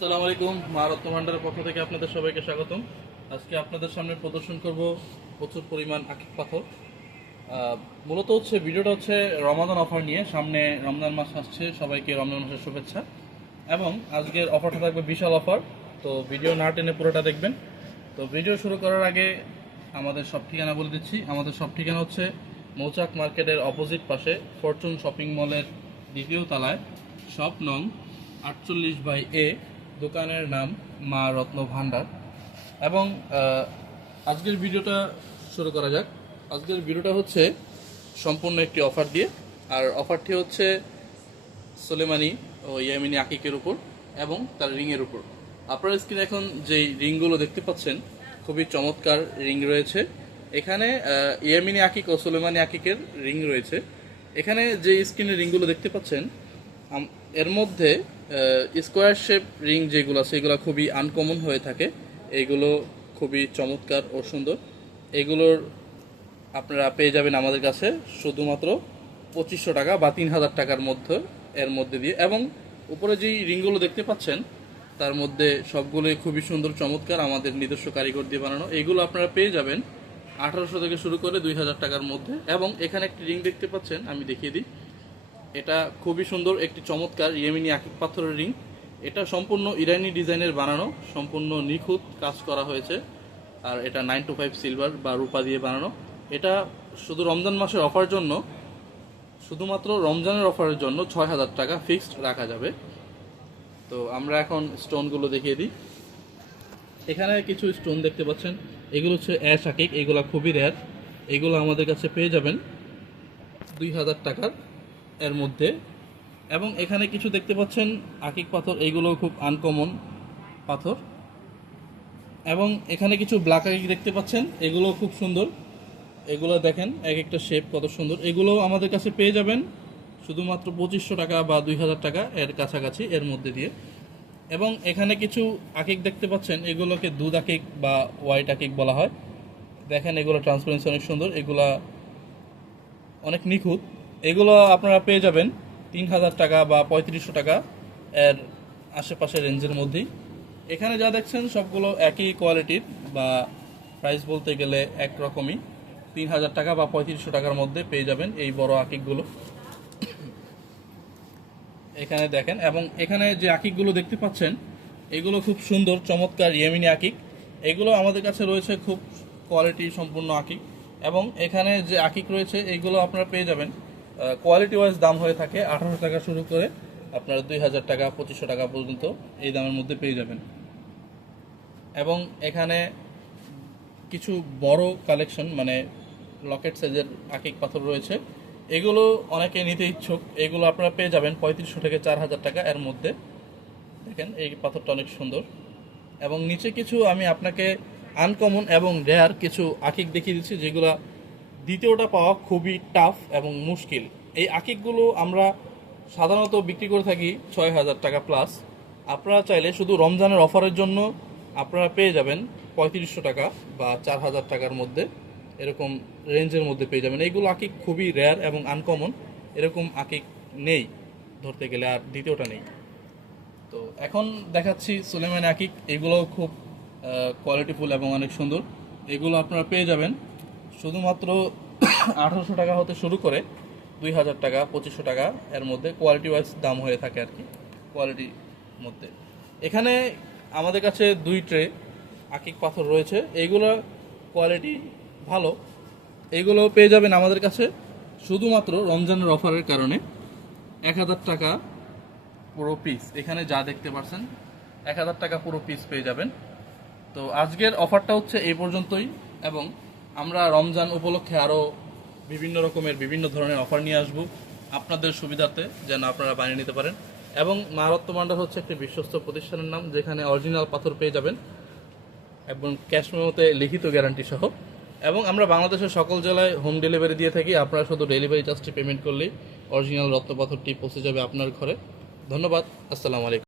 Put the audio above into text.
আসসালামু আলাইকুম। মা রত্ন ভান্ডারের পক্ষ থেকে আপনাদের সবাইকে স্বাগতম। আজকে আপনাদের সামনে প্রদর্শন করব প্রচুর পরিমাণ আকিক পাথর। মূলত ভিডিওটা রমাদান অফার নিয়ে। সামনে রমজান মাস আসছে, সবাইকে রমজান মাসের শুভেচ্ছা। এবং আজকের অফারটা থাকবে বিশাল অফার, তো ভিডিও না টেনে পুরোটা দেখবেন। তো ভিডিও শুরু করার আগে আমাদের সব ঠিকানা বলে দিচ্ছি। আমাদের সব ঠিকানা হচ্ছে মৌচাক মার্কেটের অপোজিট পাশে ফরচুন শপিং মলের দ্বিতীয় তলায়, শপ নং 48/A, দোকানের নাম মা রত্ন ভান্ডার। এবং আজকের ভিডিওটা শুরু করা যাক। আজকের ভিডিওটা সম্পূর্ণ একটি অফার দিয়ে, আর অফারটি সুলেমানি ও ইয়ামিনী আকিকের উপর এবং তার রিংয়ের উপর। আপনার স্ক্রিনে এখন যেই রিংগুলো দেখতে পাচ্ছেন, খুবই চমৎকার রিং রয়েছে। এখানে ইয়ামিনী আকিক ও সুলেমানি আকিকের রিং রয়েছে। এখানে যে স্ক্রিনে রিংগুলো দেখতে পাচ্ছেন, এর মধ্যে স্কোয়ার শেপ রিং যেগুলো সেগুলো খুবই আনকমন হয়ে থাকে। এইগুলো খুবই চমৎকার ও সুন্দর। এগুলোর আপনারা পেয়ে যাবেন আমাদের কাছে শুধুমাত্র 2500 টাকা বা 3000 টাকার মধ্যে, এর মধ্যে দিয়ে। এবং উপরে যেই রিংগুলো দেখতে পাচ্ছেন তার মধ্যে সবগুলোই খুবই সুন্দর চমৎকার, আমাদের নিজস্ব কারিগর দিয়ে বানানো। এইগুলো আপনারা পেয়ে যাবেন 1800 থেকে শুরু করে 2000 টাকার মধ্যে। এবং এখানে একটি রিং দেখতে পাচ্ছেন, আমি দেখিয়ে দিই। এটা খুবই সুন্দর একটি চমৎকার ইয়েমেনি আকিক পাথরের রিং। এটা সম্পূর্ণ ইরানি ডিজাইনের বানানো, সম্পূর্ণ নিখুঁত কাজ করা হয়েছে। আর এটা 925 সিলভার বা রূপা দিয়ে বানানো। এটা শুধু রমজান মাসের অফার জন্য, শুধুমাত্র রমজানের অফারের জন্য 6000 টাকা ফিক্সড রাখা যাবে। তো আমরা এখন স্টোনগুলো দেখিয়ে দিই। এখানে কিছু স্টোন দেখতে পাচ্ছেন, এগুলো অ্যাশ আকিক। এগুলো খুবই রেয়ার। এগুলো আমাদের কাছে পেয়ে যাবেন 2000 টাকার এর মধ্যে। এবং এখানে কিছু দেখতে পাচ্ছেন আকিক পাথর, এইগুলো খুব আনকমন পাথর। এবং এখানে কিছু ব্ল্যাক আকিক দেখতে পাচ্ছেন, এগুলো খুব সুন্দর। এগুলো দেখেন এক একটা শেপ কত সুন্দর। এগুলো আমাদের কাছে পেয়ে যাবেন শুধুমাত্র 2500 টাকা বা 2000 টাকা এর কাছাকাছি এর মধ্যে দিয়ে। এবং এখানে কিছু আকিক দেখতে পাচ্ছেন, এগুলোকে দুধ আকিক বা হোয়াইট আকিক বলা হয়। দেখেন এগুলো ট্রান্সপারেন্সি অনেক সুন্দর, এগুলা অনেক নিখুঁত। এগুলো আপনারা পেয়ে যাবেন 3000 টাকা বা 3500 টাকা এর আশেপাশে রেঞ্জের মধ্যেই। এখানে যা দেখছেন সবগুলো একই কোয়ালিটির, বা প্রাইস বলতে গেলে একরকমই। 3000 টাকা বা 3500 টাকার মধ্যে পেয়ে যাবেন এই বড় আকিকগুলো। এখানে দেখেন, এবং এখানে যে আকিকগুলো দেখতে পাচ্ছেন এগুলো খুব সুন্দর চমৎকার ইয়েমেনি আকিক। এগুলো আমাদের কাছে রয়েছে খুব কোয়ালিটি সম্পূর্ণ আকিক। এবং এখানে যে আকিক রয়েছে এইগুলো আপনারা পেয়ে যাবেন কোয়ালিটি ওয়াইজ দাম হয়ে থাকে 1800 টাকা শুরু করে আপনারা 2000 টাকা 2500 টাকা পর্যন্ত এই দামের মধ্যে পেয়ে যাবেন। এবং এখানে কিছু বড় কালেকশন, মানে লকেট সাইজের আকিক পাথর রয়েছে। এগুলো অনেকে নিতে ইচ্ছুক। এগুলো আপনারা পেয়ে যাবেন 3500 থেকে 4000 টাকা এর মধ্যে। দেখেন এই পাথরটা অনেক সুন্দর। এবং নিচে কিছু আমি আপনাকে আনকমন এবং রেয়ার কিছু আকিক দেখিয়ে দিচ্ছি, যেগুলো দ্বিতীয়টা পাওয়া খুবই টাফ এবং মুশকিল। এই আকিকগুলো আমরা সাধারণত বিক্রি করে থাকি 6000 টাকা প্লাস। আপনারা চাইলে শুধু রমজানের অফারের জন্য আপনারা পেয়ে যাবেন 3500 টাকা বা 4000 টাকার মধ্যে, এরকম রেঞ্জের মধ্যে পেয়ে যাবেন। এইগুলো আকিক খুবই রেয়ার এবং আনকমন, এরকম আকিক নেই ধরতে গেলে, আর দ্বিতীয়টা নেই। তো এখন দেখাচ্ছি সুলেমানি আকিক। এগুলো খুব কোয়ালিটিফুল এবং অনেক সুন্দর। এগুলো আপনারা পেয়ে যাবেন শুধুমাত্র 1800 টাকা হতে শুরু করে 2000 টাকা 2500 টাকা এর মধ্যে, কোয়ালিটি ওয়াইজ দাম হয়ে থাকে আর কি, কোয়ালিটির মধ্যে। এখানে আমাদের কাছে 2 ট্রে আকিক পাথর রয়েছে। এইগুলো কোয়ালিটি ভালো। এইগুলো পেয়ে যাবেন আমাদের কাছে শুধুমাত্র রমজানের অফারের কারণে 1000 টাকা পুরো পিস। এখানে যা দেখতে পাচ্ছেন 1000 টাকা পুরো পিস পেয়ে যাবেন। তো আজকের অফারটা এই পর্যন্তই। এবং আমরা রমজান উপলক্ষে আরও বিভিন্ন রকমের বিভিন্ন ধরনের অফার নিয়ে আসব আপনাদের সুবিধাতে, যেন আপনারা বানিয়ে নিতে পারেন। এবং মা রত্ন ভান্ডার একটি বিশ্বস্ত প্রতিষ্ঠানের নাম, যেখানে অরিজিনাল পাথর পেয়ে যাবেন এবং ক্যাশ মেমোতে লিখিত গ্যারান্টি সহ। এবং আমরা বাংলাদেশের সকল জেলায় হোম ডেলিভারি দিয়ে থাকি। আপনারা শুধু ডেলিভারি চার্জটি পেমেন্ট করলেই অরিজিনাল রত্ন পাথরটি পৌঁছে যাবে আপনার ঘরে। ধন্যবাদ। আসসালামু আলাইকুম।